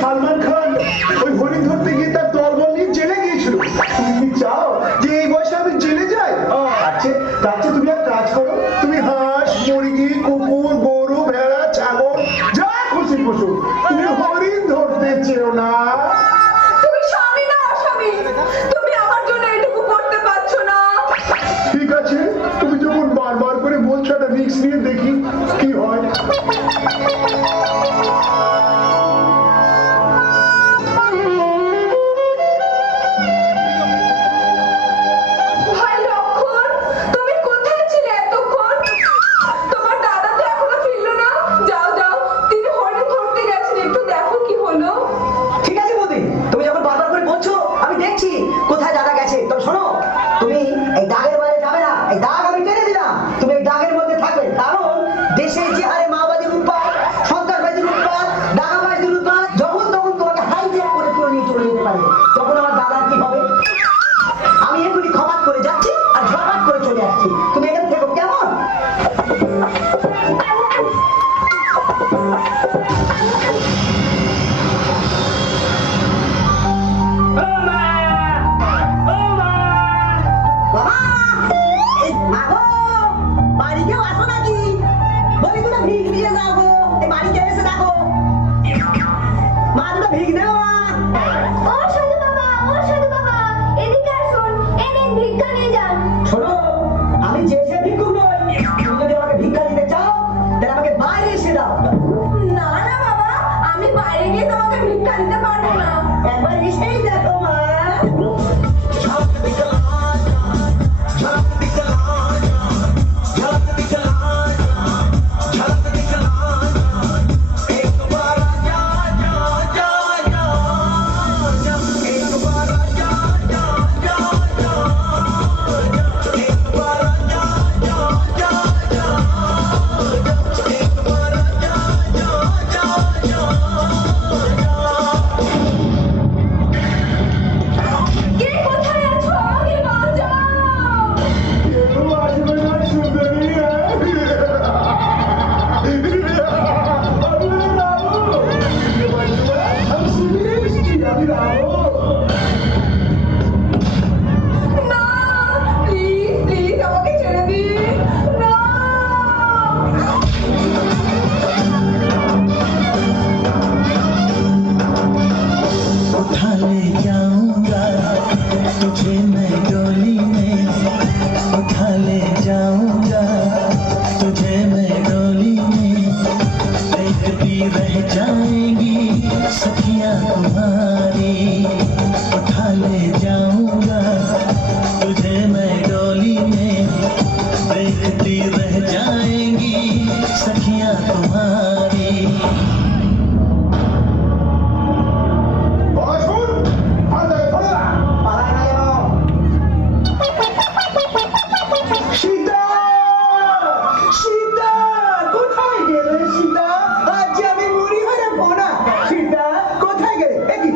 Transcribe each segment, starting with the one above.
সালমান খান ওই হরিণ ধরতে গিয়ে তার দলবল নিয়ে জেলে গিয়েছিল। তুমি কি চাও যে এই বয়সে আমি জেলে যাই? তার চেয়ে তুমি এক কাজ করো, তুমি হাঁস, মুরগি, কুকুর, গরু, ভেড়া, ছাগল যা খুশি পশু, তুমি হরিণ ধরতে চেও না। তুমি স্বামী না অস্বামী? তুমি আমার জন্য এটুকু করতে পারছো না? ঠিক আছে, তুমি যখন বারবার করে বলছো একটা রিস্ক নিয়ে দেখি কি হয়। ভাই লক্ষণ, তুমি কোথায় ছিলে এতক্ষণ? তোমার দাদা তো এখনো ফিরলো না। যাও যাও, তিনি হরিণ ধরতে গেছেন, একটু দেখো কি হলো। ঠিক আছে বৌদি, তুমি যখন বারবার করে বলছো আমি দেখছি কোথায় দাদা গেছে। তবে শোনো, তুমি এই দাগের বাইরে যাবে না। এই দাগ আমি টেনে দিলাম, তুমি এই দাগের মধ্যে থাকবে। কারণ দেশে যে হারে মাওবাদীর উৎপাত, সন্ত্রাসবাদীর উৎপাত, ডাকাবাজদের উৎপাত, যখন তখন তোমাকে হাইজ্যাক করে তুলে নিয়ে চলে যেতে পারে। তখন আমার দাদার কি হবে? আমি এখনই ক্ষমা করে যাচ্ছি আর ঝপাট করে চলে আসছি। তুমি এখানে থেকো, কেমন? বাবা, এই মাগো, বাড়ি কেউ আসো নাকি? বলি দুটো ভিক দিয়ে যাও গো। এই বাড়ি কেউ এসে দেখো। মা, দুটো ভিক দেও মা। ও সাধু বাবা, ও সাধু বাবা, এদিকে আসুন, এনে ভিক্ষা নিয়ে যান। শোনো, আমি যে সে ভিক্ষুক নই। তুমি যদি আমাকে ভিক্ষা দিতে চাও তাহলে আমাকে বাইরে এসে দাও। না না বাবা, আমি বাইরে গিয়ে তোমাকে ভিক্ষা দিতে পারবো না। একবার এসেই দেখো মা। কে কোথায় আছো? আমাকে বাঁচাও। কেউ আসবে না সুন্দরী। আমি রামু। আমি শুনে এসেছি, আমি রামু। না, প্লিজ প্লিজ আমাকে ছেড়ে দিন। না। उठा ले जाऊंगा तुझे मैं डोली में, उठा ले जाऊंगा तुझे मैं डोली में, देखती रह जाएंगी सखियां तुम्हारी। उठा ले जाऊंगा तुझे मैं डोली में, देखती रह जाएंगी सखियां तुम्हारी। বসুন, আন্দাজে ধরে না। পালায় না যেন। সীতা! সীতা! কোথায় গেলে সীতা? আজ যে আমি মুড়ি হয়ে যাবো না। সীতা, কোথায় গেলে? এ কি,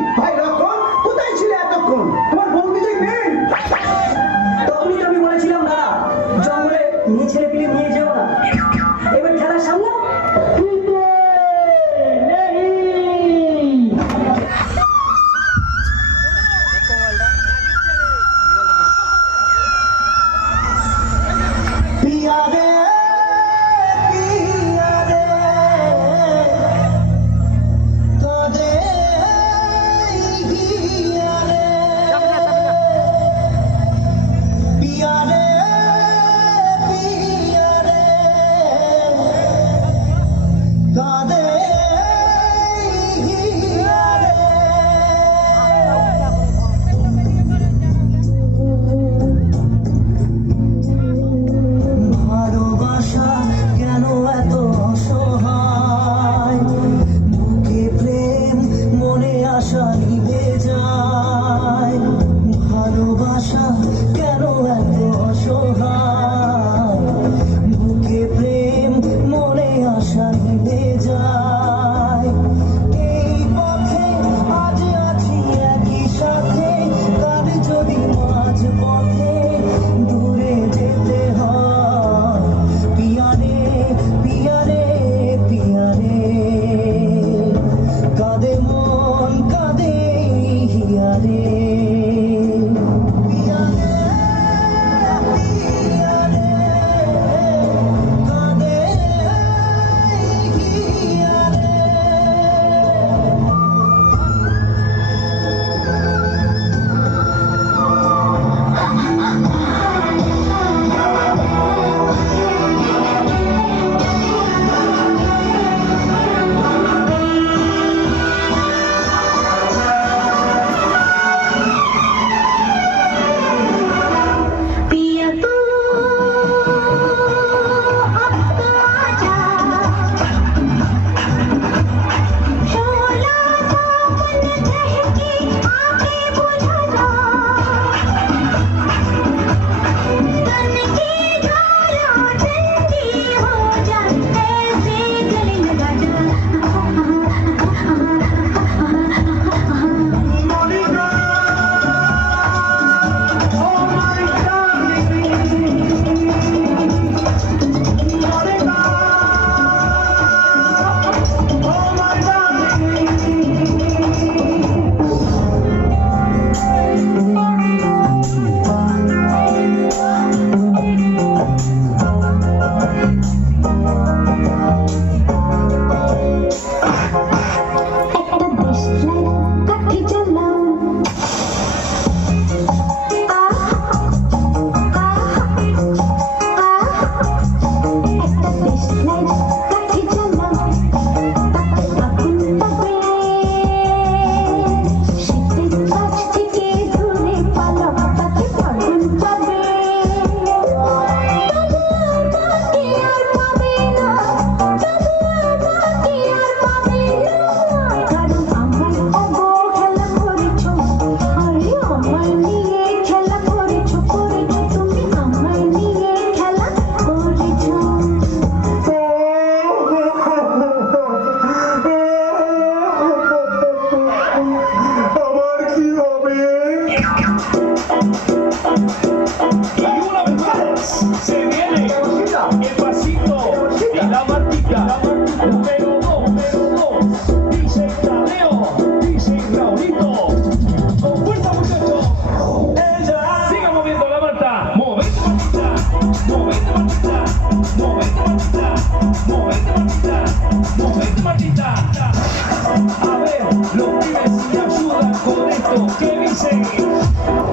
¿Qué dice?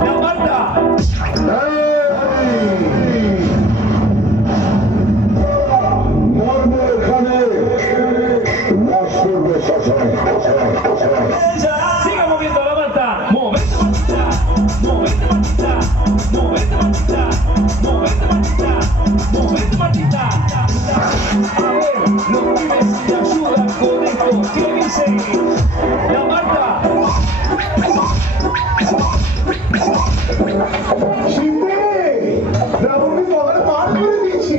La Marta. মরবো এখানে নাচ করবে শ্মশানে Siga moviendo la Marta. Movete Martita. Movete Martita. Movete Martita. Movete Martita. Movete Martita. A ver, los pibes te ayudan con esto. ¿Qué dice? La Marta. শীতে রাবণকে কলার পার করে দিয়েছি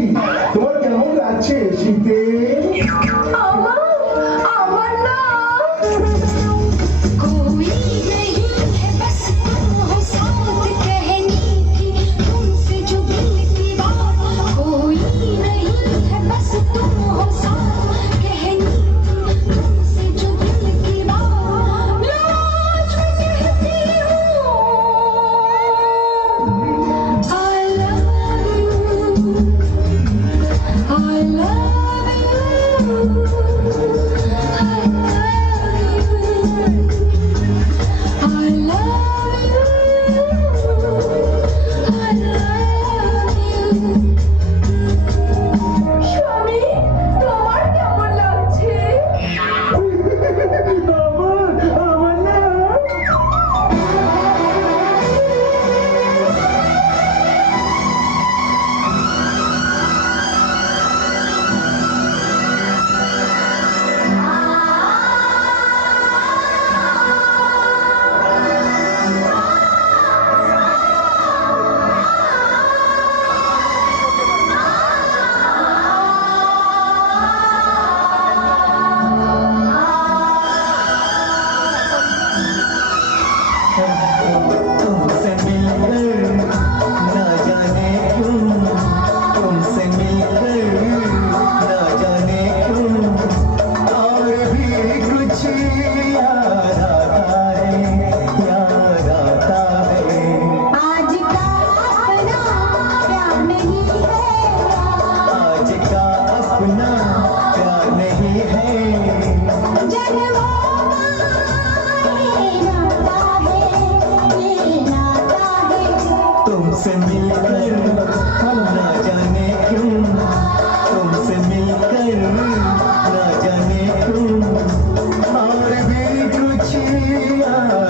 তোমার কেমন লাগছে শীতে আমার না कोई नहीं है बस तुम हो साथ कहने की तुमसे जो दिल की बात कोई नहीं है बस तुम हो साथ कहने की तुमसे जो दिल की बात लाज में कहती हूँ I love you I love স্বামী তোমার কেমন লাগছে আমার না तुमसे मिलकर ना जाने क्यों तुमसे मिलकर ना जाने क्यों और भी कुछ याद आता है याद आता है आज का अपना प्यार नहीं है आज का अपना प्यार नहीं है जन्मों ये नाता है तुमसे मिलकर ना जाने क्यों तुमसे मिलकर ना जाने क्यों और भी कुछ याद